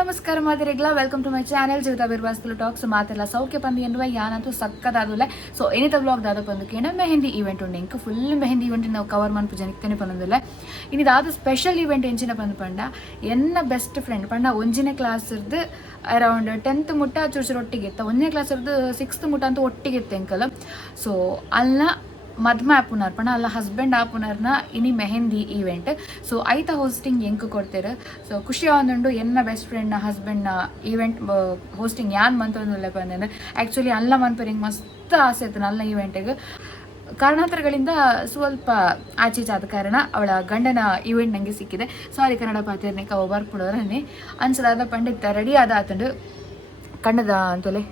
ನಮಸ್ಕಾರ ಮಾದಿರೆಗ್ಲ welcome to my channel ಜೀವಿತ ಬಿರ್ವಾಸ್ತಲು tax ಮಾತೆಲ್ಲ ಸೌಖ್ಯ ಪಂದು ಎನ್ನುವ ಯಾನಂತೂ ಸಕ್ಕದಾದುಲೆ ಸೊ ಎನಿತ ಬ್ಲಾಗ್ ದಾದ ಪಂದುಕೇನ ಮೆಹಂದಿ ಈವೆಂಟ್ ಉಂಡು ಇಂಕ ಫುಲ್ ಮೆಹಂದಿ ಈವೆಂಟ್ ನಾವು ಕವರ್ ಮನ್ಪು ಜನಿಕ್ತೇನೆ ಪಂದಿಲ್ಲ ಇನ್ನಿದಾದ ಸ್ಪೆಷಲ್ ಈವೆಂಟ್ ಎಂಚಿನ ಪಂದು ಪಂಡ ಎನ್ನ ಬೆಸ್ಟ್ ಫ್ರೆಂಡ್ ಪಂಡ ಒಂಜಿನೇ ಕ್ಲಾಸ್ ಇರ್ದು ಅರೌಂಡ್ 10th ಮುಟ್ಟ ಚೂರು ಒಟ್ಟಿಗೆ ಇತ್ತ 1ನೇ ಕ್ಲಾಸ್ ಇರ್ದು 6th ಮುಟ್ಟ ಅಂತೂ ಒಟ್ಟಿಗೆ ಇತ್ತು ಎಂಕಲ್ ಸೊ ಅಲ್ಲ ಮದ್ಮ ಆಪುನಾರ್ ಪಣ ಅಲ್ಲ ಹಸ್ಬೆಂಡ್ ಆಪುನಾರ್ನ ಇನಿ ಮೆಹಂದಿ ಈವೆಂಟ್ ಸೊ ಐತ ಹೋಸ್ಟಿಂಗ್ ಎಂಕ್ ಕೊಡ್ತೇರು ಸೊ ಖುಷಿ ಆವೊಂದುಂಡು ಎನ್ನ ಬೆಸ್ಟ್ ಫ್ರೆಂಡ್ನ ಹಸ್ಬೆಂಡ್ನ ಈವೆಂಟ್ ಹೋಸ್ಟಿಂಗ್ ಯಾನ್ ಮಂತೊಂದುಲ್ಲೆ ಪಂದೇನೆ ಆ್ಯಕ್ಚುಲಿ ಅಲ್ಲ ಮನ್ಪರಿಂಗ್ ಮಸ್ತ್ ಆಸೆ ಇತ್ತು ಅಲ್ಲ ಈವೆಂಟಿಗೆ ಕಾರಣಾಂತರಗಳಿಂದ ಸ್ವಲ್ಪ ಆಚೀಚಾದ ಕಾರಣ ಅವಳ ಗಂಡನ ಈವೆಂಟ್ ನನಗೆ ಸಿಕ್ಕಿದೆ ಸಾರಿ ಕನ್ನಡ ಪಾತ್ರೆನೇ ಅವು ಬರ್ಕೊಡೋರನ್ನೇ ಅನ್ಸದಾದ ಪಂಡಿತ ರೆಡಿ ಆದ ಆತಂಡು ಕಣ್ಣದ ಅಂತಲೇ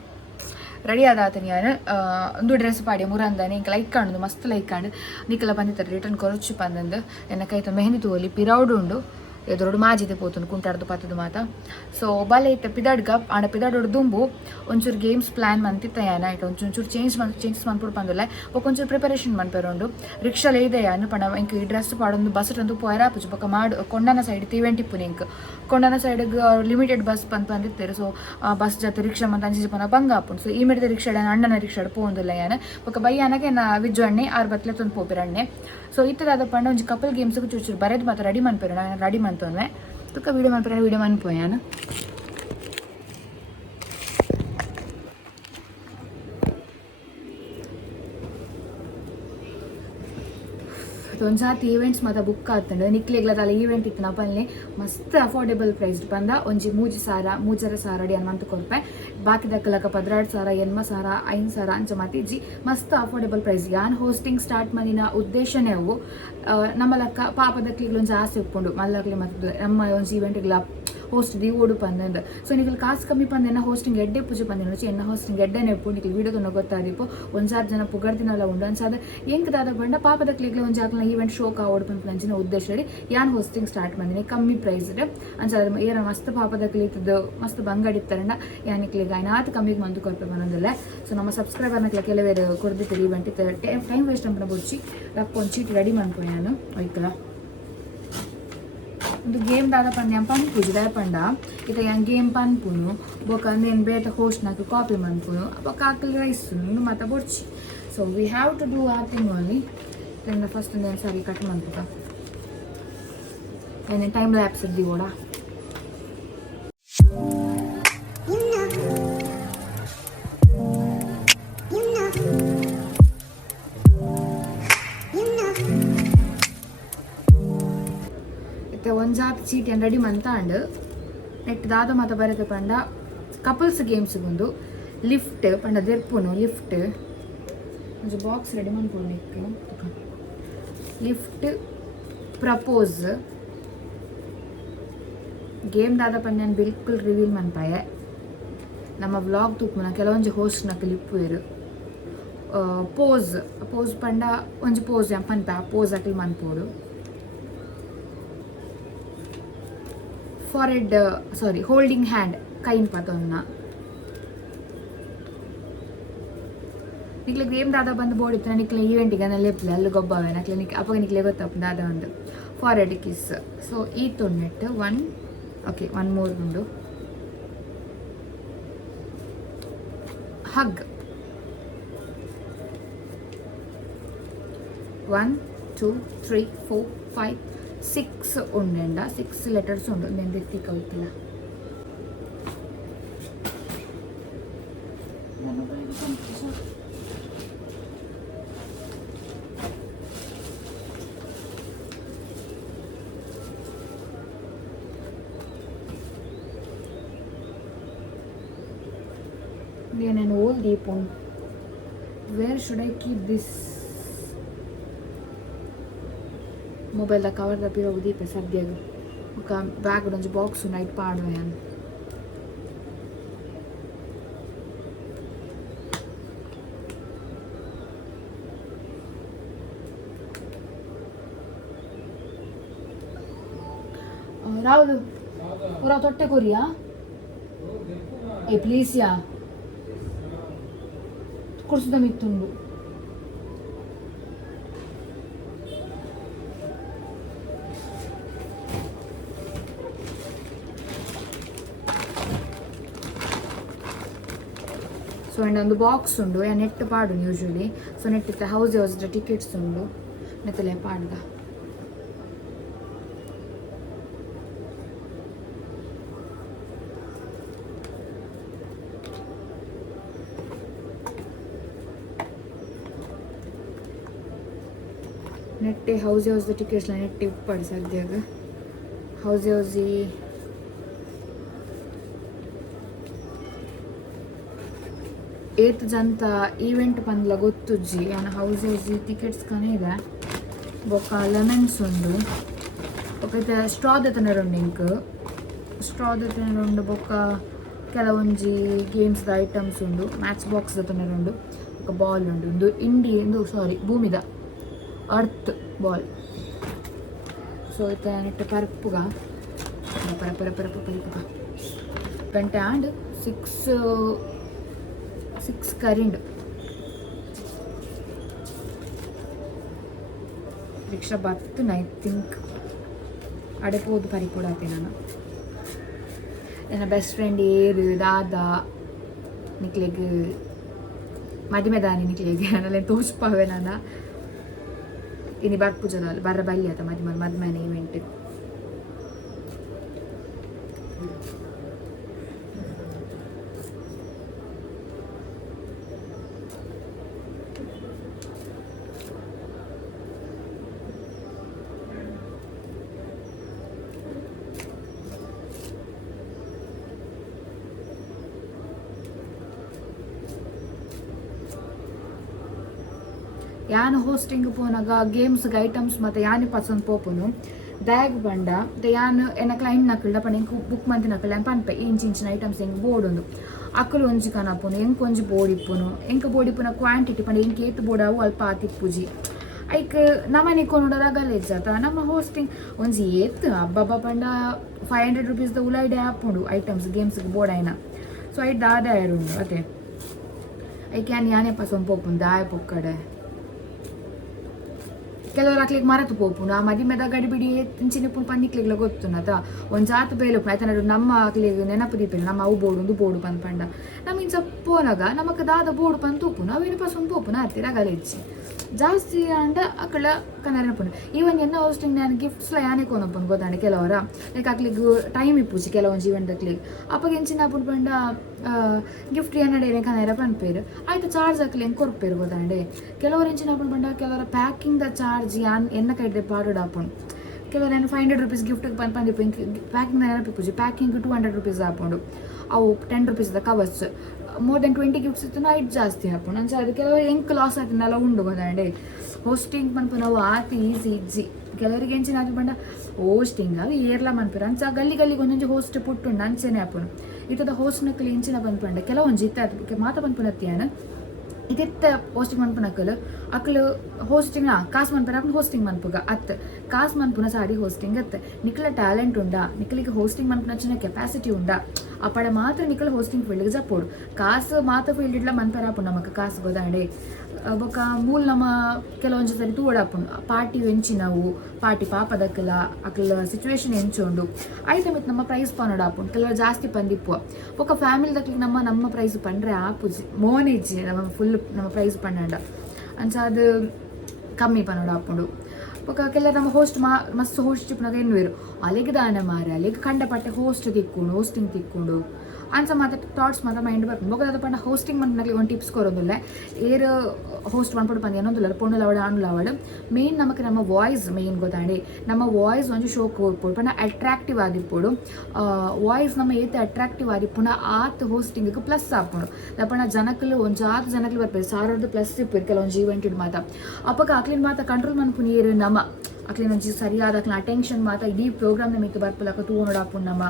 ರೆಡಿ ಆದ ಆತನ ಯಾರು ಒಂದು ಡ್ರೆಸ್ ಪಾಡಿ ಮುರಂದಾನೆ ಇಂಕ ಲೈಕ್ ಕಾಣುದು ಮಸ್ತ್ ಲೈಕ್ ಕಾಂಡು ನಿಕ್ಕೆಲ್ಲ ಬಂದಿತ್ತಾರೆ ರಿಟರ್ನ್ ಕೊರಚು ಪಂದಂದು ಎನ್ನ ಕೈತ ಮೆಹಂದಿ ತೋಲಿ ಪಿರೌಡ್ ಉಂಡು ಎದುರು ಮಾಜಿದೆ ಪೋತುಂಡು ಕುಂಟಾಡ್ದು ಪಾತದು ಮಾತ ಸೊ ಬಲೆ ಇತ್ತ ಪಿದಾಡ್ಗ ಆಡ ಪಿದಾಡೋಡು ದುಂಬು ಒಂಚೂರು ಗೇಮ್ಸ್ ಪ್ಲಾನ್ ಮಂತಿತ್ತ ಯಾನ ಆಯ್ತು ಒಂಚೂರು ಚೇಂಜಸ್ ಮನ್ಪುಡು ಪಂದುಲ್ಲ ಒಂಚೂರು ಪ್ರಿಪರೇಷನ್ ಮನ್ಪೇರುಂಡು ರಿಕ್ಷಾಲೆ ಇದೆ ಯಾನು ಪಣ ಇಂಕ ಈ ಡ್ರೆಸ್ ಪಾಡೊಂದು ಬಸ್ ಅಂದು ಪೋಯರಾಪುಜು ಪಕ್ಕ ಮಾಡು ಕೊಂಡನ ಸೈಡ್ ಈವೆಂಟ್ ಇಪ್ಪು ಇಂಕ್ ಕೊಂಡನ ಸೈಡ್ಗೆ ಲಿಮಿಟೆಡ್ ಬಸ್ ಬಂದಿರ್ತಾರೆ ಸೊ ಬಸ್ ಜೊತೆ ರಿಕ್ಷಾ ಮಂತ ಅಂಜಿ ಪನ ಬಂಗ ಆಪುಂಡು ಸೊ ಈ ಮಿಡಿದ ರಿಕ್ಷಾಡ ಅಣ್ಣನ ರಿಕ್ಷಾಡ್ ಪೋಂದಿಲ್ಲ ಯಾನು ಪಕ್ಕ ಬೈಯಾನಗೆ ನಾ ವಿಜ್ಜು ಅಣ್ಣೆ 6 ಬತ್ಲೆ ತಂದು ಪೋಪಿರಣ್ಣೆ ಸೊ ಇತ್ತದಾದ ಪಂಡ ಒಂಜಿ ಕಪಲ್ ಗೇಮ್ಸ್ಗೆ ಚೂರು ಬರೆದು ಮಾತ್ರ ರೆಡಿ ಮನ್ಪೇರು ನಾನು ರೆಡಿ ಮಂತೊಂದೆ ತುಕ್ಕ ವೀಡಿಯೋ ಮನ್ಪೇರ ವೀಡಿಯೋ ಮನ್ಪೋಯಾನು ಒಂದ್ಸಾತಿ ಈವೆಂಟ್ಸ್ ಮಾತ್ರ ಬುಕ್ ಆಗ್ತಂಡು ನಿಕ್ಲಿಗ್ಲದಲ್ಲ ಈವೆಂಟ್ ಇತ್ತು ನಪಲ್ಲೆ ಮಸ್ತ್ ಅಫೋರ್ಡೆಬಲ್ ಪ್ರೈಸ್ ಬಂದ ಒಂಜಿ ಮೂಜರ ಸಾರ ಅಡಿ ಮಂತ್ ಕೊರ್ಪೆ ಬಾಕಿ ದಕ್ಕಲಕ 16 ಸಾರ 8 ಸಾರ 5 ಸಾರ ಅಂಚ ಮಾತಿಜ್ಜಿ ಮಸ್ತ್ ಅಫೋರ್ಡೆಬಲ್ ಪ್ರೈಸ್ ಯಾನ್ ಹೋಸ್ಟಿಂಗ್ ಸ್ಟಾರ್ಟ್ ಮನಿನ ಉದ್ದೇಶನೇ ಅವು ನಮ್ಮ ಲಕ್ಕ ಪಾಪದಕ್ಲಿಗ್ಲ ಒಂಜಿ ಆಸೆ ಉಪ್ಪುಂಡು ಮಲ್ಲಕ್ಲಿ ಮತ್ತು ನಮ್ಮ ಒಂಜಿ ಈವೆಂಟ್ಗ್ಲ ಹೋಸ್ಟ್ ದಿ ಓಡು ಪಂದಂದು ಸೊ ನಿಖಲ್ ಕಾಸು ಕಮ್ಮಿ ಪಂದೆನ ಹೋಸ್ಟಿಂಗ್ ಎಡ್ಡೆ ಪೂಜೆ ಪಂದಿನ ಎನ್ನ ಹೋಸ್ಟಿಂಗ್ ಎಡ್ಡೆನೇ ಉಪ್ಪು ನಿಖಲ್ ವೀಡಿಯೋ ತುಂಬ ಗೊತ್ತಾದಿಪ್ಪು ಒಂದ್ಸಾರು ಜನ ಪುಗಡ್ದಿನಲ್ಲ ಉಂಡು ಅನ್ಸಾದ ಎಂಕ್ ದಾದ ಬಂಡ ಪಾಪದ ಕ್ಲಿಗ್ಲ ಒಂಜಿ ಆಕಲ ಈವೆಂಟ್ ಶೋಕ ಓಡ್ ಪಂಪಂಚಿನ ಉದ್ದೇಶ ಯಾನ್ ಹೋಸ್ಟಿಂಗ್ ಸ್ಟಾರ್ಟ್ ಬಂದಿನಿ ಕಮ್ಮಿ ಪ್ರೈಸ್ ಅನ್ಸಾದ ಏನ ಮಸ್ತ್ ಪಾಪದ ಕ್ಲಿತದ್ದು ಮಸ್ತ್ ಬಂಗಡಿತ್ತಾರಂಡ ಯಾನಿಕ್ಲಿಗ ಆಯ್ನಾತ್ ಕಮ್ಮಿಗೆ ಮಂದು ಕೊರ್ಪೆ ಬಂದಿಲ್ಲ ಸೊ ನಮ್ಮ ಸಬ್ಸ್ಕ್ರೈಬರ್ನ ಕೆಲವೇರು ಕೊಡ್ದಿತ್ತು ಈವೆಂಟ್ ಇತ್ತು ಟೈಮ್ ವೇಸ್ಟ್ ಅಂತ ಬುಡ್ಚಿ ರಪ್ಪ ಒಂದು ಚೀಟ್ ರೆಡಿ ಮಾಡ್ಕೊ ನಾನು ಒಯ್ಕಲ ಒಂದು ಗೇಮ್ ದಾದ ಪಂದ್ಯ ಪನ್ಪುಜು ದಯಪಂಡ ಇತ yang ಗೇಮ್ ಪನ್ಪುನು ಬೊಕ ನೇನು ಬೇತ ಹೋಸ್ಟ್ ನಾಕು ಕಾಪಿ ಮನ್ಪುನು ಬೊಕ ಆಕಲಿ ರೈಸ್ ನುಂಡು ಮಾತ ಬೊಡ್ಚಿ so we have to do a thing only then first ಒಂದು ಸಾರಿ ಕಟ್ ಮನ್ಪುಗ ಏನೇನು ಟೈಮ್ ಲ್ಯಾಪ್ಸ್ ಇದ್ದಿ ಓಡ ಒಂಜಾತ್ ಚೀಟಿ ರೆಡಿ ಮಂತಾಂಡು ನೆಟ್ ದಾದ ಮಾತ ಬರತ್ತೆ ಪಂಡ ಕಪಲ್ಸ್ ಗೇಮ್ಸ್ ಬಂದು ಲಿಫ್ಟ್ ಪಂಡ ದೆರ್ಪುನು ಲಿಫ್ಟ್ ಒಂಜಿ ಬಾಕ್ಸ್ ರೆಡಿ ಮನ್ಪೊಡು ಲಿಫ್ಟ್ ಪ್ರಪೋಸ್ ಗೇಮ್ ದಾದ ಪಂಡ ನಾನು ಬಿಲ್ಕುಲ್ ರಿವೀಲ್ ಮನ್ಪಾಯೆ ನಮ್ಮ ವ್ಲಾಗ್ ತೂಪುನ ಕೆಲವೊಂಜಿ ಹೋಸ್ಟ್ ನಕ್ಕು ಲಿಪ್ಪುವೆರು ಪೋಸ್ ಪಂಡ ಒಂಜಿ ಪೋಸ್ ಪನ್ಪ ಪೋಸ್ ಅಕ್ಲಿ ಮನ್ಪೋಡು ಫಾರೆಡ್ ಸಾರಿ ಹೋಲ್ಡಿಂಗ್ ಹ್ಯಾಂಡ್ ಕೈನ್ ಪತೊನ್ನ ನಿಕ್ಲೆ ಗೇಮ್ ದಾದ ಬಂದು ಬೋರ್ಡ್ ಇತ್ತು ನಿಕ್ಲೆ ಈವೆಂಟಿಗೆ ನಾನು ಲೆಪ್ಲೆ ಅಲ್ಲಿ ಗೊಬ್ಬವೆ ನಕ್ಲೆ ಅವಾಗ ನಿಕ್ಲೆ ಗೊತ್ತಪ್ಪ ದಾದ ಒಂದು ಫಾರೆಡ್ ಕಿಸ್ ಸೊ ಈ ತೊಂಡೆಟ್ಟು ಒನ್ ಮೋರ್ ಉಂಡು ಹಗ್ 1 2 3 4 5 6 ಉಂಡೆಂಡ 6 ಲೆಟರ್ಸ್ ಉಂಡು నేను ಎತ್ತಿ ಕವಿತಿಲ್ಲ నేను ಓಲ್ ಡೀಪ್ ಉಂಡು where should I keep this ಮೊಬೈಲ್ದ ಕವರ್ದ ಪಿರೋಗು ದೀಪ ಸದ್ಯಗ ಬ್ಯಾಗ್ ಒಂಜಿ ಬಾಕ್ಸ್ ನೈಟ್ ಪಾಡುವೆ ನಾನು ರಾಹುಲ್ ಪೂರ ತೊಟ್ಟೆ ಕೊರಿಯಾ ಏ ಪ್ಲೀಸ್ ಯಾ ಕುರ್ಸುದ ಮಿತ್ತುಂಡು ಸೊ ಅಂಡ್ ಒಂದು ಬಾಕ್ಸ್ ಉಂಡು ನೆಟ್ ಪಾಡು ಯೂಶ್ವಲಿ ಸೊ ನೆಟ್ ಇತ್ತೆ ಹೌಸ್ ಟಿಕೆಟ್ಸ್ ಉಂಡು ನೆತ್ತಲೆ ಪಾಡ್ದ ನೆಟ್ಟೆ ಹೌಸ್ ಟಿಕೆಟ್ಸ್ಲ ನೆಟ್ಟೆ ಉಪ್ಪಾಡು ಸದ್ಯಾಗ ಹೌಸಿ ಏತ್ ಜಂತ ಈವೆಂಟ್ ಪಂದ್ಲ ಗೊತ್ತುಜ್ಜಿ ಯಾನ ಹೌಸಿ ಟಿಕೆಟ್ಸ್ ಕನೆದ ಬೊಕ್ಕ ಲೆಮನ್ಸ್ ಉಂಡು ಬೊಕ್ಕ ಇತ್ತೆ ಸ್ಟ್ರಾ ದೆತನರುಂಡು ಇಂಕ್ ಸ್ಟ್ರಾ ದೆತನರುಂಡು ಬೊಕ್ಕ ಕೆಲವೊಂಜಿ ಗೇಮ್ಸ್ದ ಐಟಮ್ಸ್ ಉಂಡು ಮ್ಯಾಚ್ ಬಾಕ್ಸ್ ದೆತನರುಂಡು ಬೊಕ್ಕ ಬಾಲ್ ಉಂಡು ಇಂದು ಭೂಮಿದ ಅರ್ತ್ ಬಾಲ್ ಸೊ ಇತ್ತ ನೆಟ್ಟು ಪರಪ್ಪುಗ ಪರಪುಗ ಗಂಟೆ ಆಂಡ್ ಸಿಕ್ಸ್ ಕರಿಂಡ್ ರಿಕ್ಷಾ ಬತ್ತು ಐ ಥಿಂಕ್ ಅಡೆಪೋದು ಪರಿಪೂಡಾತೆ ನಾನು ನನ್ನ ಬೆಸ್ಟ್ ಫ್ರೆಂಡ್ ಏರು ದಾದ ನಿಕ್ಲೆಗ್ ಮದಿಮೆದಾನಿ ನಿಕ್ಲೆಗ್ ನನ್ನಲ್ಲಿ ತೋಚ್ಪಾವೆ ನಾನು ಇನಿ ಬರ್ಪುಜದಲ್ಲಿ ಬರ್ರ ಬಲ್ಲಿ ಆತ ಮದ್ಮನೆ ಇವೆಂಟ್ ಯಾನ್ ಹೋಸ್ಟಿಂಗ್ ಪೋನಾಗ ಗೇಮ್ಸ್ಗೆ ಐಟಮ್ಸ್ ಮತ್ತು ಯಾನ್ ಪಸಂದ್ ಪೋಪುನು ದಾಯಗ್ ಬಂಡ ಯಾನ್ ಎನ್ನ ಕ್ಲೈಂಟ್ ನಕಲ್ಡ ಪಂಡ ಎಂಕ್ ಬುಕ್ ಮಂತಿ ನಕಲ್ಡ ಪನ್ಪೆ ಇಂಚಿನ ಐಟಮ್ಸ್ ಎಂಕ್ ಬೋರ್ಡ್ ಉಂದು ಅಕ್ಕಲು ಒಂಜಿ ಕನಪುನು ಎಂಕ್ ಒಂಜಿ ಬೋರ್ಡ್ ಇಪ್ಪುನು ಎಂಕ್ ಬೋರ್ಡ್ ಇಪ್ಪುನ ಕ್ವಾಂಟಿಟಿ ಪಂಡ ಎಂಕ್ ಏತ್ ಬೋರ್ಡ್ ಅವು ಅಲ್ಪ ಆತಿಪ್ಪುಜಿ ಐಕ್ ನಮ್ಮನೆ ಕೊನೋಡದ ಗಲೇಜಾತ ನಮ್ಮ ಹೋಸ್ಟಿಂಗ್ ಒಂಜಿ ಏತ್ ಹಬ್ಬ ಪಂಡ 500 ರೂಪೀಸ್ದ ಉಲೈಡೆ ಆಪುಂಡು ಐಟಮ್ಸ್ ಗೇಮ್ಸ್ಗೆ ಬೋರ್ಡ್ ಆಯ್ನ ಸೊ ಐಟ್ ದಾದಾಯರುಂಡು ಅದೇ ಐಕ್ ಯಾನೇ ಪಸಂದ್ ಪೋಪುನು ದಾಯ ಪೊಕ್ಕಡೆ ಕೆಲವರು ಹಾಕ್ಲಿಕ್ಕೆ ಮರತು ಪೋಪುನು ಆ ಮದಿಮೆದ ಗಡಿಬಿಡಿ ತಿಂಚಿನಪ್ಪು ಪನ್ನಿಕ್ಲಿಗ್ಲ ಗೊತ್ತುನತ ಒಂದು ಜಾತು ಬೇಲುಪ್ಪು ಆಯ್ತು ನಮ್ಮ ಹಾಕ್ಲಿಗೆ ನೆನಪು ದೀಪಿಲ್ಲ ನಮ್ಮ ಅವು ಬೋರ್ಡು ಒಂದು ಬೋರ್ಡು ಪಂಡ ನಮ್ಮ ಇಂಚ ಪೋನಾಗ ನಮಕ್ ದಾದ ಬೋರ್ಡು ಪಂದು ತೂಪುನು ಅವೇನು ಪಸಂದು ಪೋಪುನ ಹತ್ತಿರ ಗಲೆಚ್ಚಿ ಜಾಸ್ತಿ ಅಂಡ ಅಕ್ಕಳ ಕನ್ನಡ ಈವನ್ ಎನ್ನ ಹೋಸ್ಟಿಂಗ್ ನಾನು ಗಿಫ್ಟ್ಸ್ಲ ಯಾನೇ ಕೊನಪ್ಪನು ಗೊತ್ತಾಂಡೆ ಕೆಲವರ ಲೈಕ್ ಹಾಕ್ಲಿಕ್ಕೆ ಟೈಮ್ ಇಪ್ಪುಜಿ ಕೆಲವೊಂದು ಈವೆಂಟ್ ಹಾಕ್ಲಿಕ್ಕೆ ಅಪ್ಪಗೆ ಎಂಚಿನ ಅಪ್ಪು ಪಂಡ ಗಿಫ್ಟ್ ಏನಾಡೇನೆ ಕನ್ನಡ ಪನ್ಪೇರು ಆಯ್ತು ಚಾರ್ಜ್ ಹಾಕ್ಲಿ ಹೆಂಗೆ ಕೊರ್ಪೇರು ಗೊತ್ತಾಂಡೆ ಕೆಲವರು ಎಂಚಿನ ಅಪ್ಪು ಪಂಡ ಕೆಲವರ ಪ್ಯಾಕಿಂಗ್ ದ ಚಾರ್ಜ್ ಎನ್ನ ಕೈಡೆ ಪಾಡೋಡು ಹಾಪುಂಡು ಕೆಲವರು ಏನು 500 ರೂಪೀಸ್ ಗಿಫ್ಟಿಗೆ ಪಂದಿಪ್ಪು ಪ್ಯಾಕಿಂಗ್ ನೆನಪಿಪ್ಪುಜಿ ಪ್ಯಾಕಿಂಗ್ 200 ರೂಪೀಸ್ ಹಾಪುಂಡು ಅವು 10 ರೂಪೀಸ್ದ ಕವರ್ಸ್ ಮೋರ್ ದೆನ್ 20 ಗಿಫ್ಟ್ಸ್ ಇತ್ತು ಐಟ್ ಜಾಸ್ತಿ ಹಾಪುಂಡು ಅಂಚ ಅದು ಕೆಲವರು ಎಂಕ್ ಲಾಸ್ ಆಯ್ತಿನೆಲ್ಲ ಉಂಡು ಗೊತ್ತಾಂಡೆ ಹೋಸ್ಟಿಂಗ್ ಪನ್ಪು ನಾವು ಆತಿ ಈಸಿ ಇಜ್ಜಿ ಕೆಲವರಿಗೆ ಎಂಚಿನ ಅದು ಬಂಡ ಹೋಸ್ಟಿಂಗ್ ಅವು ಏರ್ಲ ಮನ್ಪೇರು ಅಂಚ ಗಲ್ಲಿಗೆ ಒಂದೊಂದು ಹೋಸ್ಟ್ ಪುಟ್ಟುಂಡು ಅಂಚೆನೆ ಹಾಪುಂಡು ಇತ್ತದ ಹೋಸ್ಟ್ ನಕ್ಕಲಿ ಎಂಚಿನ ಪನ್ಪಂಡೆ ಕೆಲವೊಂದು ಇತ್ತ ಮಾತ ಪನ್ಪುನತ್ಯಾನ ಇದಿತ್ತ ಹೋಸ್ಟಿಂಗ್ ಮನ್ಪುನಕ್ಕಲು ಅಕ್ಕಲು ಹೋಸ್ಟಿಂಗ್ ಕಾಸು ಮನ್ಪರ ಅಪ್ಪ ಹೋಸ್ಟಿಂಗ್ ಮನ್ಪುಗ ಅತ್ತ ಕಾಸು ಮನ್ಪುನ ಸಾಡಿ ಹೋಸ್ಟಿಂಗ್ ಅತ್ತ ನಿಕ್ಲ ಟ್ಯಾಲೆಂಟ್ ಉಂಡಾ ನಿಕ್ಲಿಗೆ ಹೋಸ್ಟಿಂಗ್ ಮನ್ಪುನ ಚಿನ್ನ ಕೆಪಾಸಿಟಿ ಉಂಡಾ ಅಪ್ಪಡ ಮಾತ್ರ ನಿಕ್ಲ ಹೋಸ್ಟಿಂಗ್ ಫೀಲ್ಡ್ಗೆ ಜಪ್ಪೋಡು ಕಾಸು ಮಾತ್ರ ಫೀಲ್ಡ್ ಇಡ್ಲ ಮನ್ಪರ ಅಪ್ಪು ನಮಕ್ ಕಾಸು ಗೊತ್ತಾಂಡೆ ಬೊಕ್ಕ ಮೂಲ ನಮ್ಮ ಕೆಲವೊಂದು ಸರಿ ತೂಡಾಪುಂಡು ಪಾರ್ಟಿ ಎಂಚಿನವು ಪಾರ್ಟಿ ಪಾಪದಕ್ಕಲ ಅಕ್ಕಲ ಸಿಚುವೇಶನ್ ಎಂಚುಂಡು ಆಯ್ತು ಮತ್ತು ನಮ್ಮ ಪ್ರೈಸ್ ಪನ್ನೋಡು ಆಪುಂಡು ಕೆಲವರು ಜಾಸ್ತಿ ಪಂದಿಪ್ಪು ಬೊಕ್ಕ ಫ್ಯಾಮಿಲಿದಕ್ಲಿಗೆ ನಮ್ಮ ಪ್ರೈಸ್ ಪಂಡ್ರೆ ಆಪುಜಿ ಮೋನಿಜ್ಜಿ ನಮ್ಮ ಫುಲ್ ನಮ್ಮ ಪ್ರೈಸ್ ಪನ್ನಂಡ ಅಂಚ ಅದು ಕಮ್ಮಿ ಪನ್ನೋಡು ಆಪುಂಡು ಬೊಕ್ಕ ಕೆಲವು ನಮ್ಮ ಹೋಸ್ಟ್ ಮಸ್ತ್ ಹೋಸ್ಟ್ ಇಪ್ಪನಾಗ ಏನು ಬೇರು ಅಲ್ಲಿಗೆ ದಾನ ಮಾರಿ ಅಲ್ಲಿಗೆ ಕಂಡಪಟ್ಟೆ ಹೋಸ್ಟ್ ತಿಕ್ಕೊಂಡು ಹೋಸ್ಟಿಂಗ್ ತಿಕ್ಕೊಂಡು ಅಂಚ ಮಾತ್ರ ಥಾಟ್ಸ್ ಮಾತ್ರ ಮೈಂಡ್ ಬರ್ಕೊಂಡು ಬೊಕ್ಕ ಪಂಡ ಹೋಸ್ಟಿಂಗ್ ಮನ್ಪುನಕ್ಲಿ ಒಂದು ಟಿಪ್ಸ್ ಕೊರೋದಿಲ್ಲ ಏರ್ ಹೋಸ್ಟ್ ಮನ್ಪುಡು ಪಂದು ಏನೊಂದಿಲ್ಲ ಪೊಣ್ಣು ಲವಡ ಆಣು ಲವಡ ಮೇನ್ ನಮಗೆ ನಮ್ಮ ವಾಯ್ಸ್ ಮೇನ್ ಗೊತ್ತಾಂಡಿ ನಮ್ಮ ವಾಯ್ಸ್ ಒಂದು ಶೋ ಕೊಡ್ಪೋಡು ಪಂಡ ಅಟ್ರಾಕ್ಟಿವ್ ಆದಿಪ್ಪೋಡು ವಾಯ್ಸ್ ನಮ್ಮ ಏತೆ ಅಟ್ರಾಕ್ಟಿವ್ ಆದಿಪ್ಪುನ ಆತ್ ಹೋಸ್ಟಿಂಗಿಗೆ ಪ್ಲಸ್ ಆಪುಂಡು ದಪ್ಪಣ ಜನಕ್ಕಲು ಒಂದು ಜಾತ್ ಜನಕ್ಕಲು ಬರ್ಬೇಕು ಸಾವಿರದ ಪ್ಲಸ್ ಇಪ್ಪರು ಕೆಲವೊಂದು ಈವೆಂಟ್ ಮಾತ ಅಪ್ಪಗ ಅಕ್ಲಿನ ಮಾತ ಕಂಟ್ರೋಲ್ ಮನ್ಪುನ ಏರು ನಮ್ಮ ಅಕ್ಲಿನ ಒಂಜಿ ಸರಿಯಾದ ಅಕ್ಲಿನ ಅಟೆನ್ಷನ್ ಮಾತ ಇಡೀ ಪ್ರೋಗ್ರಾಮ್ನ ಮಿತ್ತು ಬರ್ಪುಲಕ ತೂನೋಡು ಆಪುಂಡು ನಮ್ಮ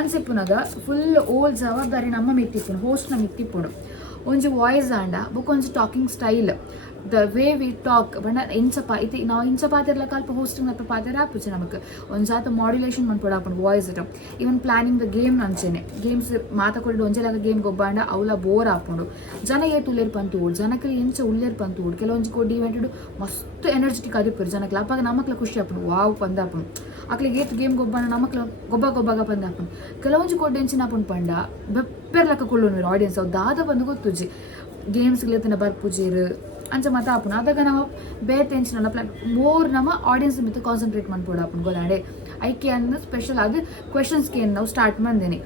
ಅನ್ಸಿಪ್ಪುನಾಗ ಫುಲ್ ಓಲ್ ಜವಾಬ್ದಾರಿ ನಮ್ಮ ಮಿತ್ತಿಪ್ಪುನು ಹೋಸ್ಟ್ನ ಮಿತ್ತಿಪ್ಪುಡು ಒಂಜಿ ವಾಯ್ಸ್ ಆಂಡ ಬೊಕ್ಕ ಒಂಜಿ talking style the way we talk ಬಣ್ಣ ಇಂಚಪ್ಪ ಇದು ನಾವು ಇಂಚ ಪಾತಿರ್ಲ ಕಲ್ಪ ಹೋಸ್ಟಿಂಗ್ ಅಲ್ಪ ಪಾತಿರ ಆಪುಜಿ ನಮಗೆ ಒಂದು ಜಾತ ಮಾಡ್ಯುಲೇಷನ್ ಮನ್ಪೊಡು ಆಪುಂಡು voice even planning the game ಅಂಚೆನೆ ಗೇಮ್ಸ್ ಮಾತಾಕೊಡು ಒಂಜೆಲಾಗ ಗೇಮ್ ಗೊಬ್ಬಾಂಡ ಅವಲ ಬೋರ್ ಆಪುಂಡು ಜನ ಏತ್ ಉಲ್ಲೇರ್ ಪಂತೂಡು ಜನಕ್ಕೆ ಎಂಚ ಉಲ್ಲೇರ್ ಪಂತೂಡು ಕೆಲವೊಂಜಿ ಕೊಡ್ಡಿ ಇವೆಂಟ್ ಮಸ್ತ್ ಎನರ್ಜೆಟಿಕ್ ಆದಿಪ್ಪರು ಜನಕ್ಕೆ ಅಪ್ಪಾಗ ನಮಕ್ಲ ಖುಷಿ ಆಪುಂಡು ವಾವ್ ಪಂದಾಪುಂಡು ಅಕ್ಲಿಗೆ ಏತ್ ಗೇಮ್ ಗೊಬ್ಬನ ನಮಕ್ಲ ಗೊಬ್ಬಾಗ ಬಂದು ಹಾಕೊಂಡು ಕೆಲವೊಂದು ಕೊಡ್ಡೆಂಚಿನ ಹಾಕೊಂಡು ಪಂಡ ಬೆಪ್ಪೆರ್ಲಕ್ಕ ಕುಳ್ಳೋನು ಆಡಿಯನ್ಸ್ ಅವು ದಾದ ಬಂದು ಗೊತ್ತುಜಿ ಗೇಮ್ಸ್ಗಳತ್ತಿನ ಬರ್ಪುಜೀರು ಅಂಚ ಮತ್ತೆ ಹಾಪುನು ಅದಾಗ ನಾವು ಬೇರೆ ಟೆನ್ಷನ್ ಮೋರ್ ನಮ್ಮ ಆಡಿಯನ್ಸ್ ಮಿತ್ತು ಕಾನ್ಸಂಟ್ರೇಟ್ ಮಾಡ್ಬೋದು ಹಾಪುನು ಗೊತ್ತಾಡೆ ಐಕೆ ಅನ್ನ ಸ್ಪೆಷಲ್ ಅದು ಕ್ವೆಶನ್ಸ್ಗೆ ನಾವು ಸ್ಟಾರ್ಟ್ ಮಂದೇನೆ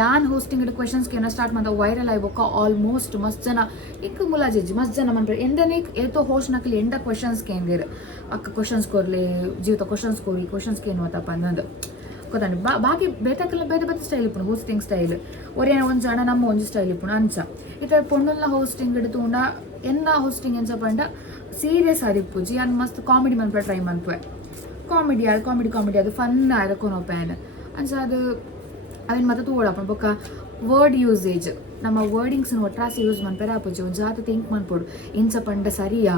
ಯಾನ್ ಹೋಸ್ಟಿಂಗ್ ಕ್ವೆಶನ್ಸ್ಗೆ ಏನೋ ಸ್ಟಾರ್ಟ್ ಮಾಡ್ದ ವೈರಲ್ ಆಯ್ಬೋಕ ಆಲ್ಮೋಸ್ಟ್ ಮಸ್ತ್ ಜನ ಈಗ ಮುಲಾಜಿಜ್ಜಿ ಮಸ್ತ್ ಜನ ಮನ್ಪೇರು ಎಂದನೇ ಏತೋ ಹೋಸ್ಟ್ ನಕಲಿ ಎಂಡ ಕ್ವೆಶನ್ಸ್ಗೆ ಏನಿರು ಅಕ್ಕ ಕ್ವೆಶನ್ಸ್ ಕೊರ್ಲಿ ಜೀವಿತ ಕ್ವೆಶನ್ಸ್ಗೆ ಏನು ಮತ್ತಪ್ಪ ಅನ್ನೋದು ಗೊತ್ತಾಂಡೆ ಬಾಕಿ ಬೇತಕ್ಕೆಲ್ಲ ಬೇರೆ ಸ್ಟೈಲ್ ಇಪ್ಪುನು ಹೋಸ್ಟಿಂಗ್ ಸ್ಟೈಲ್ ಒರೇನ ಒಂದು ಜನ ನಮ್ಮ ಒಂದು ಸ್ಟೈಲ್ ಇಪ್ಪುನು ಅಂಚ ಇತ ಪೊಣ್ಣುಲ್ನ ಹೋಸ್ಟಿಂಗ್ ತೂಂಡ ಎನ್ನ ಹೋಸ್ಟಿಂಗ್ ಎಂಚ ಪಂಡ ಸೀರಿಯಸ್ ಆದಿಪ್ಪುಜಿ ಅನ್ ಮಸ್ತ್ ಕಾಮಿಡಿ ಮನ್ಪೆ ಟ್ರೈ ಮನ್ಪೆ ಕಾಮಿಡಿ ಅದು ಫನ್ ಆಯ್ಕೊನೋಪೇನ್ ಅಂಚ ಅದು ಅವೇನು ಮತ್ತೆ ತೋಡಪ್ಪ ಬೊಕ್ಕ ವರ್ಡ್ ಯೂಸೇಜ್ ನಮ್ಮ ವರ್ಡಿಂಗ್ಸ್ನ ಒಟ್ರಾಸಿ ಯೂಸ್ ಮನ್ಪೆರ ಆಪುಜಿ ಒಂದು ಜಾತ ಥಿಂಕ್ ಮನ್ಪೊಡು ಇಂಚ ಪಂಡ ಸರಿಯಾ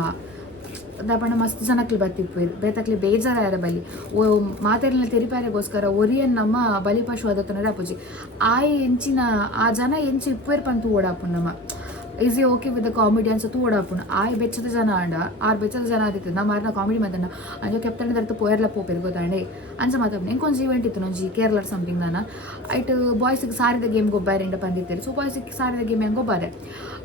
ದಾಪಣ್ಣ ಮಸ್ತ್ ಜನಕ್ಲಿ ಬರ್ತಿಪ್ಪು ಬೇತಕ್ಲಿ ಬೇಜಾರ ಬಲಿ ಓ ಮಾತೆರ್ಲ ತೆರಿಪಾರೆಗೋಸ್ಕರ ಒರಿಯನ್ ನಮ್ಮ ಬಲಿಪಶು ಅದತ್ತನರ ಆಪುಜಿ ಆಯ್ ಎಂಚಿನ ಆ ಜನ ಎಂಚಿ ಇಪ್ಪೇರ್ ಪಂತು ಓಡಾಪು ನಮ್ಮ is okay with the comedy ಅನ್ಸತ್ತು ಓಡಾಪುಣ ಆಯ್ ಬೆಚ್ಚದ ಜನ ಆಂಡ ಆರು ಬೆಚ್ಚದ ಜನ ಆದಿತ್ತು ನಮ್ಮ ಮಾರ್ನ ಕಾಮಿಡಿ ಮಾತಣ್ಣ ಅಂಜೋ ಕೆಪ್ಟನ್ ದರ್ತು ಪೋಯರ್ಲ ಪೋಪೇರು ಗೊತ್ತಾಂಡೆ ಅಂಚ ಮಾತಾಡ್ನೆ ಇಂಕೊಂದು ಈವೆಂಟ್ ಇತ್ತು ನೊಂಜಿ ಕೇರಳ ಸಮಥಿಂಗ್ ನಾನು ಐಟ್ ಬಾಯ್ಸಿಗೆ ಸಾರಿದ ಗೇಮ್ ಗೊಬ್ಬಾರೆಂಡ ಬಂದಿತ್ತೇರಿ ಸೊ ಬಾಯ್ಸಿಗೆ ಸಾರಿದ ಗೇಮ್ ಹೆಂಗೆ ಗೊಬ್ಬಾರೆ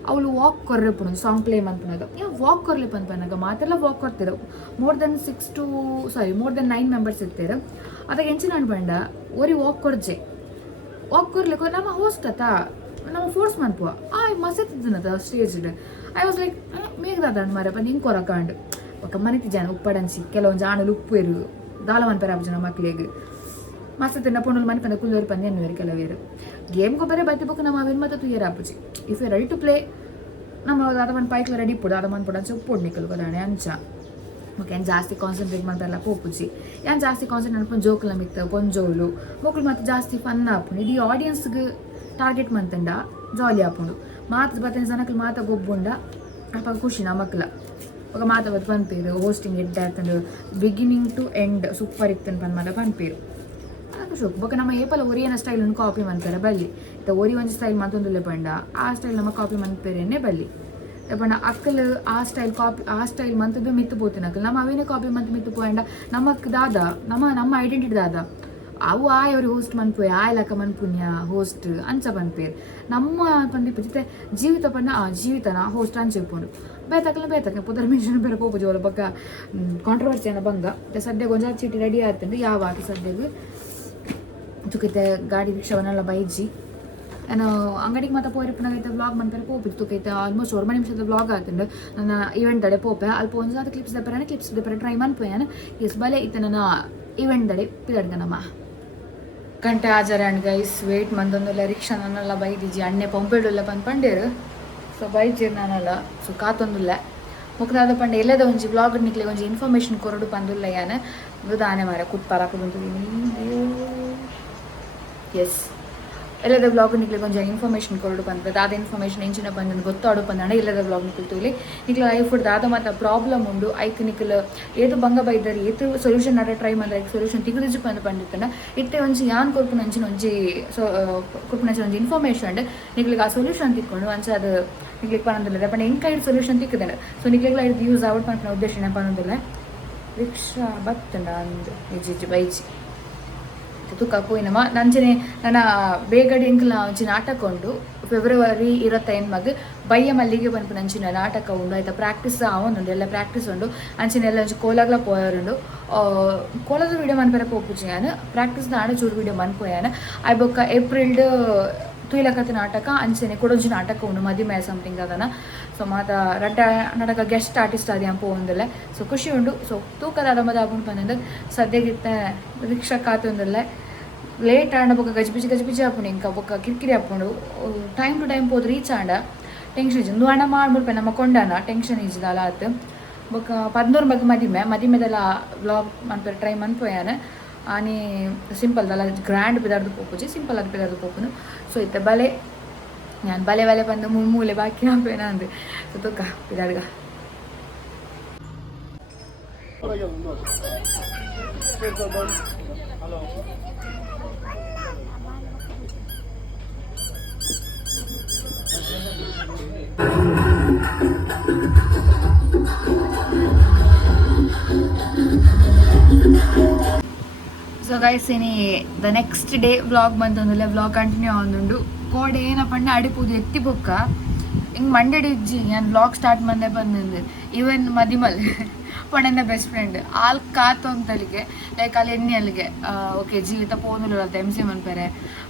ಅವಳು ವಾಕ್ ಕೊರ್ರೆಪ್ಪುಣ ಸಾಂಗ್ ಪ್ಲೇ ಮನ್ಪುನಾಗ ವಾಕ್ ಕೊರ್ಲಿ ಪನ್ಪನಾಗ ಮಾತೆಲ್ಲ ವಾಕ್ ಕೊಡ್ತಿರು ಮೋರ್ ದೆನ್ 9 ಮೆಂಬರ್ಸ್ ಇರ್ತಾರೆ ಅದಾಗ ಎಂಚಿನ ಅನ್ಬಂಡ ಒರಿ ವಾಕ್ ಕೊರ್ಜೆ ವಾಕ್ ಕೊರ್ಲಿಕ್ಕೆ ನಮ್ಮ ಹೋಸ್ಟ್ ಅತ್ತ ನಮ್ಮ ಫೋರ್ಸ್ ಮನ್ಪುವ ಮಸೆತ್ತಿದ್ದನದ ಸ್ಟೇಜ್ ಐ ವಾಸ್ ಲೈಕ್ ಮೇಘದಾದ ಮರಪ್ಪ ನಿಂಗೆ ಕೊರಕಾಂಡು ఒక ಮನೆತಿ ಜನ ಉಪ್ಪಡನ್ಸಿ ಕೆಲವೊಂದು ಜಾಣಲು ಉಪ್ಪು ಇರು ದಾಲ ಮನ್ಪರ ಜನ ಮಕ್ಳಿಗೆ ಮಸ್ತ್ ತಿನ್ನ ಪೊಣ್ಣು ಮನ್ಪಂದ ಕುಲ್ಲೋರು ಪಂದು ಎನ್ನುವರು ಕೆಲವೇರು ಗೇಮ್ ಗೊಬ್ಬರ ಬತ್ತಿ ಬುಕ್ ನಮ್ಮ ಅವಿನ ಮತ್ತೆ ತುಯ್ಯರ ಆಪುಜಿ if you ready to play ನಮ್ಮ ಅದ ಒಂದು ಪೈಕ್ಲ ರೆಡಿ ಪುಡು ಅದ ಮನ್ಪುಡ ಅಂಚ ಉಪ್ಪು ನಿಕ್ಕಲು ಗೊತ್ತಾಣೆ ಅಂಚ ಓಕೆ ಏನು ಜಾಸ್ತಿ ಕಾನ್ಸಂಟ್ರೇಟ್ ಮಾಡ್ತಾರಲ್ಲ ಪೋಪುಜಿ ಏನು ಜಾಸ್ತಿ ಕಾನ್ಸಂಟ್ರೇಟ್ ಮಾಡ್ಕೊಂಡು ಜೋಕುಲ ಮಿತ್ತ ಪೊಂಜೋಲು ಮಕ್ಕಳು ಮತ್ತೆ ಜಾಸ್ತಿ ಫನ್ ಆಪುಂಡು ಇಡೀ ಆಡಿಯನ್ಸ್ಗೆ ಟಾರ್ಗೆಟ್ ಮಂತಂಡ ಜಾಲಿ ಆಪುಂಡು ಮಾತು ಬತ್ತನ ಜನಕ್ಕೆ ಮಾತ ಗೊಬ್ಬುಂಡ ಅಪ್ಪ ಖುಷಿ ನಮಕ್ಲ ఒక ಮಾತ ಬತ್ತು ಪನ್ಪೇರು ಹೋಸ್ಟಿಂಗ್ ಎಡ್ಡೆ ಆತಂಡು ಬಿಗಿನಿಂಗ್ ಟು ಎಂಡ್ ಸೂಪರ್ ಇತ್ತನ್ ಪನ್ಮಾಡ ಪನ್ಪೇರು ಅದು ಶೋಕ್ ಬೊಕ ನಮ್ಮ ಏಪಲ ಒರಿಯನ ಸ್ಟೈಲನ್ನು ಕಾಪಿ ಮನ್ಪೇರ ಬಲ್ಲಿ ಇತ್ತ ಒರಿ ಒಂದು ಸ್ಟೈಲ್ ಮತ್ತೊಂದುಲ್ಲೆ ಪಂಡ ಆ ಸ್ಟೈಲ್ ನಮ್ಮ ಕಾಪಿ ಮನ್ಪೇರೇನೆ ಬಲ್ಲಿ ಪಂಡ ಅಕ್ಕಲು ಆ ಸ್ಟೈಲ್ ಮಂತದ್ದು ಮಿತ್ತು ಪೋತಿನ ಅಕ್ಕಲು ನಮ್ಮ ಅವೇನೇ ಕಾಪಿ ಮಂತ್ ಮಿತ್ತು ಪೋಯಂಡ ನಮಕ್ ದಾದ ನಮ್ಮ ಐಡೆಂಟಿಟಿ ದಾದ ಅವು ಆಯವ್ರು ಹೋಸ್ಟ್ ಮನ್ಪೋಯ್ ಆಯ್ಲಕ್ಕ ಮನ್ಪುಣ್ಯ ಹೋಸ್ಟ್ ಅಂಚ ಪನ್ಪೇರು ನಮ್ಮ ಪಂದಿಪ್ಪ ಜೊತೆ ಜೀವಿತ ಪಂಡ ಜೀವಿತನ ಹೋಸ್ಟ್ ಅಂಚಿಪ್ಪುಂಡು ಬೇತಕ್ಕೆ ಪುದರ್ ಮೆನ್ಷನ್ ಬೇರೆ ಪೋಪು ಜೋಲ ಬಕ್ಕ ಕಾಂಟ್ರವರ್ಸಿ ಅನ್ನ ಬಂಗ ಸದ್ಯಗೆ ಒಂಜಾರು ಚೀಟಿ ರೆಡಿ ಆಯ್ತಂಡು ಯಾವ ಆಟ ಸದ್ಯಗೆ ತುಕೈತೆ ಗಾಡಿ ರಿಕ್ಷಾವನ್ನೆಲ್ಲ ಬೈಜಿ ನಾನು ಅಂಗಡಿಗೆ ಮತ್ತೆ ಪೋರಿಪ್ಪನಾಗೈತೆ ವ್ಲಾಗ್ ಮನ್ಪೇರೆ ಪೋಪಿತ್ತು ತುಕೈತೆ ಆಲ್ಮೋಸ್ಟ್ 1 ನಿಮಿಷದ ವ್ಲಾಗ್ ಆತಂಡು ನನ್ನ ಈವೆಂಟ್ ದಡೆ ಪೋಪೆ ಅಲ್ಪ ಒಂಜಾತ ಕ್ಲಿಪ್ಸ್ ದೆಪ್ಪರೆ ಟ್ರೈ ಮನ್ಪೋಯನ ಎಸ್ ಬಲೆ ಇತ್ತು ನನ್ನ ಈವೆಂಟ್ ದಡೆ ಪಿದಡ್ಗ ನಮ್ಮ ಗಂಟೆ ಹಾಜರ ಅಂಡ್ ಗೈಸ್ ವೇಟ್ ಮಂದೊಂದುಲ್ಲ ರಿಕ್ಷಾ ನನ್ನೆಲ್ಲ ಬೈದಿಜಿ ಅಣ್ಣೆ ಪಂಪೆಡುಲ್ಲ ಪಂಡೇರು ಸೊ ಬೈಜಿರ್ ನಾನಲ್ಲ ಸೊ ಕಾತೊಂದುಲ್ಲ ಮುಖದಾದ ಪಂಡ ಎಲ್ಲದ ಒಂಜಿ ಬ್ಲಾಗ್ ನಿಕ್ಲೆ ಒಂಜಿ ಇನ್ಫಾರ್ಮೇಷನ್ ಕೊರಡು ಪಂದುಲ್ಲ ಯಾನ ದಾನೆ ಮಾರ ಕುಟ್ಪಾರಾಕು ಬಂದಿದ್ದೀನಿ ಎಸ್ ಎಲ್ಲದ ಬ್ಲಾಗ್ ನಿಕ್ಲೆ ಒಂಜಿ ಇನ್ಫಾರ್ಮೇಷನ್ ಕೊರಡು ಬಂದ ದಾದ ಇನ್ಫಾರ್ಮೇಷನ್ ಎಂಚಿನ ಬಂದು ಗೊತ್ತಾಡು ಪಂದಣ ಎಲ್ಲದ ಬ್ಲಾಗ್ ನಿಕ್ಲಿ ನಿಕ್ಲ ಲೈಫ್ ದಾದ ಮಾತ ಪ್ರಾಬ್ಲಮ್ ಉಂಡು ಐಕ್ ನಿಕ್ಲ ಏತು ಬಂಗ ಬೈದಾರಿ ಏತು ಸೊಲ್ಯೂಷನ್ ನಡ ಟ್ರೈ ಮಾಡಿದ್ರೆ ಸೊಲ್ಯೂಷನ್ ತಿಗುದಿಜು ಪಂದು ಪಂಡಿತ್ತಂಡ ಇತ್ತೆ ಒಂಜಿ ಯಾನ್ ಕೊರ್ಪುನಂಚಿನ ಒಂಜಿ ಕೊರ್ಪುನಂಚಿನ ಒಂಜಿ ಇನ್ಫಾರ್ಮೇಷನ್ ನಿಕ್ಲಿಗೆ ಆ ಸೊಲ್ಯೂಷನ್ ತಿಕ್ಕೊಂಡು ಅಂಚ ಅದು ನಿಕ್ಲಿಗೆ ಪನ್ನೊಂದಿಲ್ಲ ಪಂಡ ಎಂಕೈಡ್ ಸೊಲ್ಯೂಷನ್ ತಿಕ್ಕದಂಡ ಸೊ ನಿಕ್ಲಿಗೆ ಇದು ಯೂಸ್ ಔಟ್ ಮಾಡ್ಕೊಂಡು ಉದ್ದೇಶನ ಪನ್ನೊಂದಿಲ್ಲ ರಿಕ್ಷಾ ಬತ್ತಂಡ ಅಂದು ಇಜ್ಜಿ ಬೈಜಿ ತುಕ ಪೋಯಿನಮ್ಮ ನಂಜನೆ ನನ್ನ ಬೇಗಡೆ ಎಂಕಲ್ನ ಒಂಜಿ ನಾಟಕ ಉಂಡು ಫೆಬ್ರವರಿ 25 ಬಯ್ಯ ಮಲ್ಲಿಗೆ ಪನ್ಪು ನಂಚಿನ ನಾಟಕ ಉಂಡು ಆಯ್ತಾ ಪ್ರಾಕ್ಟೀಸ್ ಅವನುಂಡು ಎಲ್ಲ ಪ್ರಾಕ್ಟೀಸ್ ಉಂಡು ಅಂಚಿನೆಲ್ಲ ಒಂಜಿ ಕೋಲಾಗ್ಲ ಪೋಯರುಂಡು ಕೋಲದ ವೀಡಿಯೋ ಮನ್ಪೆರ ಪೋಪುಜಿ ನಾನು ಪ್ರಾಕ್ಟೀಸ್ದ ಆಡ ಚೂರು ವೀಡಿಯೋ ಮನ್ಪೋಯಾನ ಆಯ್ ಬೊಕ್ಕ ಏಪ್ರಿಲ್ಡ್ ತುಯಿಲಕತ್ತ ನಾಟಕ ಅಂಚನೆ ಕೊಡೊಂಜಿ ನಾಟಕ ಉಂಡು ಮದಿಮೆ ಸಮಥಿಂಗ್ ಅದನ ಸೊ ಮಾತ ರಡ್ಡ ನಾಟಕ ಗೆಸ್ಟ್ ಆರ್ಟಿಸ್ಟ್ ಅದೇ ಅಂಪು ಒಂದಿಲ್ಲ ಸೊ ಖುಷಿ ಉಂಡು ಸೊ ತೂಕದ ಅಡಮದ ಆಪುಂಡು ಬಂದಿಂದ ಸದ್ಯಗಿತ್ತ ರಿಕ್ಷಾ ಕಾತೊಂದಿಲ್ಲ ಲೇಟ್ ಆಂಡ ಬೊಕ್ಕ ಗಜಿಬಿಜಿ ಆಪುಂಡು ಇಂಕ ಬೊಕ್ಕ ಕಿರಿಕಿರಿ ಆಪುಂಡು ಟೈಮ್ ಟು ಟೈಮ್ ಪೋದು ರೀಚ್ ಆಂಡ ಟೆನ್ಷನ್ ಇಜ್ಜಿ ದುವಾಣ ಮಾಡ್ಬಿಡ್ಪೆ ನಮ್ಮ ಕೊಂಡನ ಟೆನ್ಷನ್ ಇಜ್ಜಿದಲ್ಲ ಆತು ಬೊಕ್ಕ 11 ಬಗ್ಗೆ ಮದಿಮೆದೆಲ್ಲ ವ್ಲಾಗ್ ಮನ್ಪೇರು ಟ್ರೈ ಮನ್ಪೋಯಾನ ಆನೆ ಸಿಂಪಲ್ ದಲ್ಲ ಗ್ರ್ಯಾಂಡ್ ಬಿದಾರ್ದು ಪೋಪುಜಿ ಸಿಂಪಲ್ ಆಗಿ ಬಿದಾರ್ದು ಪೋಪುನು ಸೊ ಇತ್ತೆ ಬಲೆ ನಾನು ಬಲೆ ಬಂದು ಮೂಲೆ ಬಾಕಿ ಹಾಪೇನ ಅಂದೆ ಸೊ ತುಕ್ಕ ಬಿದಾಡ್ಗ ಸೊ ಗೈಸ್ ಇನಿ ದ ನೆಕ್ಸ್ಟ್ ಡೇ ವ್ಲಾಗ್ ಬಂತಂದಿಲ್ಲ ವ್ಲಾಗ್ ಕಂಟಿನ್ಯೂ ಆಂದುಂಡು ಕೋಡೆ ಏನಪ್ಪಂಡ ಅಡಿಪುದು ಎತ್ತಿ ಬೊಕ್ಕ ಹಿಂಗೆ ಮಂಡೇಡಿ ಇಜ್ಜಿ ನಾನು ವ್ಲಾಗ್ ಸ್ಟಾರ್ಟ್ ಮಂದೆ ಬಂದಿಂದು ಈವನ್ ಮದಿಮಲ್ ಪಂಡ ಬೆಸ್ಟ್ ಫ್ರೆಂಡ್ ಆಲ್ ಕಾತೊಂತಲಿಗೆ ಲೈಕ್ ಅಲ್ಲಿ ಎಣ್ಣೆ ಅಲ್ಲಿಗೆ ಓಕೆ ಜೀವಿತ ಪೋನುಲು ಅಲ್ತ MC ಮನ್ಪೆರೆ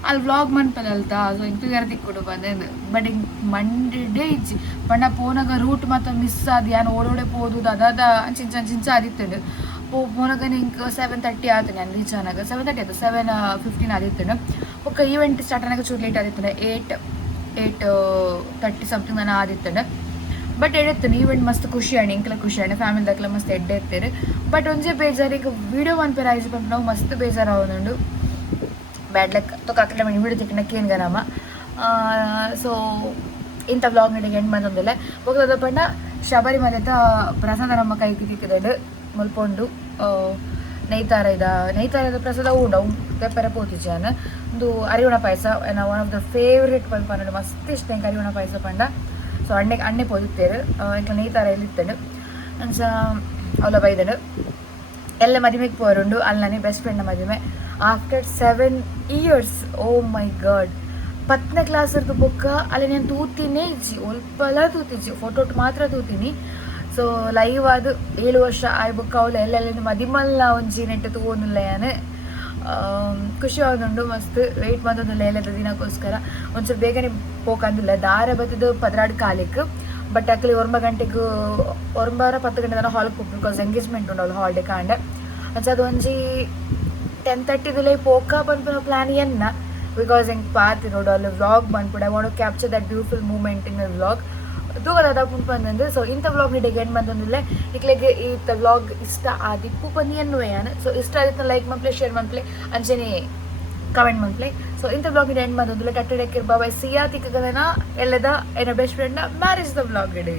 ಅಲ್ಲಿ ವ್ಲಾಗ್ ಮನ್ಪೆಲೆ ಅಲ್ತ ಸೊ ಇಂಟು ತಿಕ್ಕೊಡು ಬಂದೇನು ಬಟ್ ಹಿಂಗೆ ಮಂಡೇ ಇಜ್ಜಿ ಪಂಡ ಪೋನಾಗ ರೂಟ್ ಮತ್ತು ಮಿಸ್ ಆದಿ ಯಾನು ಓಡೋಡೆ ಪೋದು ಅದಾದ ಚಿಂಚ ಆದಿತ್ತಂಡು ಪೋನಾಗ ನಿಂಗೆ 7:30 ಆಯ್ತು ನಾನು ರೀಚ್ ಆನಾಗ 7:30 ಆಯ್ತು 7:15 ಆದಿತ್ತಂಡು ಒಕ್ಕ ಈವೆಂಟ್ ಸ್ಟಾರ್ಟ್ ಆನಾಗ ಚೂರು ಲೇಟ್ ಆದಿತ್ತಂಡು 8:30 ಸಮಥಿಂಗ್ ನಾನು ಆದಿತ್ತಂಡು ಬಟ್ ಎಡತ್ತೇನೆ ಈವೆಂಟ್ ಮಸ್ತ್ ಖುಷಿ ಆಣಿ ಇಂಕ್ಲ ಖುಷಿ ಆಣಿ ಫ್ಯಾಮಿಲಿದಾಗ್ಲ ಮಸ್ತ್ ಎಡ್ಡೆ ಇರ್ತಾರೆ ಬಟ್ ಒಂದೇ ಬೇಜಾರು ಈಗ ವೀಡಿಯೋ ಮನ್ಪೇರ ಆಯ್ತು ಬಂದು ನಾವು ಮಸ್ತ್ ಬೇಜಾರು ಆಗೋದುಂಡು ಬ್ಯಾಡ್ ಲಕ್ ತೊಕಾಕಡೆ ಮನೆ ವೀಡಿಯೋ ತಿಕ್ಕನಕ್ಕೇನು ಗನಮ ಸೊ ಇಂಥ ವ್ಲಾಗ್ ನಡಿಗೆ ಎಂಡ್ ಬಂದೊಂದಿಲ್ಲ ಹೋಗೋದ ಪಂಡ ಶಬರಿಮಲೆತ ಪ್ರಸಾದ ನಮ್ಮ ಕೈಗೆ ತಿಕ್ಕಿದಳು ಮುಲ್ಪೊಂಡು ನೈತಾರದ ಪ್ರಸಾದ ಉಂಡು ಪೆಪ್ಪರೆ ಪೋತಿಜಾನ ಒಂದು ಅರಿವಣ ಪಾಯಸ ಒನ್ ಆಫ್ ದ ಫೇವ್ರೇಟ್ ಪಂಪ ನೋಡಿ ಮಸ್ತ್ ಇಷ್ಟ ನಂಗೆ ಅರಿವಣ ಪಾಯಸ ಪಂಡ ಸೊ ಅಣ್ಣೆ ಪೋದಿತ್ತೇರು ಇಂಕ ನೈತಾರ ಎಲ್ಲಿತ್ತಂಡು ಅಂಚ ಅವಳ ಬೈದಳು ಎಲ್ಲ ಮದುವೆಗೆ ಪೋರುಂಡು ಅಲ್ಲಿ ನನಗೆ ಬೆಸ್ಟ್ ಫ್ರೆಂಡ್ನ ಮದುವೆ ಆಫ್ಟರ್ 7 years ಓ ಮೈ ಗಾಡ್ 10ನೇ ಕ್ಲಾಸ್ ಇರ್ದು ಬೊಕ್ಕ ಅಲ್ಲಿ ನಾನು ತೂತಿನೇ ಇಜ್ಜಿ ಒಲ್ಪಲ ತೂತಿಜ್ಜಿ ಫೋಟೋ ಮಾತ್ರ ತೂತೀನಿ ಸೊ ಲೈವ್ ಅದು 7 ವರ್ಷ ಆಯ್ ಬೊಕ್ಕ ಅವಳು ಎಲ್ಲೆಲ್ಲ ಮದಿಮಲ್ಲ ಒಂಜಿ ನೆಟ್ಟು ತೂವೊಂದಿಲ್ಲ ಯಾನು ಖುಷಿ ಆಗುಂಡು ಮಸ್ತ್ ವೆಯ್ಟ್ ಮಾಡೋದಿಲ್ಲ ಎಲ್ಲದ ದಿನಕ್ಕೋಸ್ಕರ ಒಂಚೂರು ಬೇಗನೆ ಹೋಗಂದಿಲ್ಲ ದಾರ ಬತ್ತದು ಪದ್ರಾಡ್ ಕಾಲಿಕ್ ಬಟ್ ಅಕ್ಲಿ 9 ಗಂಟೆಗೂ 9:10 ಗಂಟೆ ತನಕ ಹಾಲ್ಗೆ ಹೋಗ್ಬೇಕು ಬಿಕಾಸ್ ಎಂಗೇಜ್ಮೆಂಟ್ ಉಂಡು ಅವಳು ಹಾಲಿಡೇ ಕಾಂಡ ಅದು ಒಂಜಿ 10:30 ಪೋಕ ಬಂದ್ಪುನ ಪ್ಲಾನ್ ಎನ್ನ ಬಿಕಾಸ್ ಹೆಂಗೆ ಪಾತಿ ನೋಡು ಅಲ್ಲಿ ವ್ಲಾಗ್ ಬಂದ್ಬಿಡ I want to capture that beautiful moment in the vlog ತೂಗದ ಬಂದು ಸೊ ಇಂಥ ವ್ಲಾಗ್ ನಿಡಿಗೆ ಏನು ಬಂದಿಲ್ಲ ಇಕ್ಲೆಗೆ ಈ ವ್ಲಾಗ್ ಇಷ್ಟ ಆದಿಪ್ಪು ಬಂದು ಎನ್ನುವೆಯಾನು ಸೊ ಇಷ್ಟ ಆದಿತ್ತು ಲೈಕ್ ಮನ್ಪ್ಲೆ ಶೇರ್ ಮನ್ಪ್ಲೆ ಅಂಚೆನೆ ಕಮೆಂಟ್ ಮನ್ಪ್ಲೆ ಸೊ ಇಂಥ ವ್ಲಾಗ್ ನಿಡಿ ಎಂಡ್ ಬಂದಿಲ್ಲ ಟಟ್ಟೆಡಕ್ಕಿರ್ ಬಾಬಾಯ್ ಸಿಯಾ ತಿಕ್ಕಗದನ ಎಲ್ಲದ ಏನ ಬೆಸ್ಟ್ ಫ್ರೆಂಡ್ನ ಮ್ಯಾರೇಜ್ ದ ವ್ಲಾಗ್ ಇಡಿ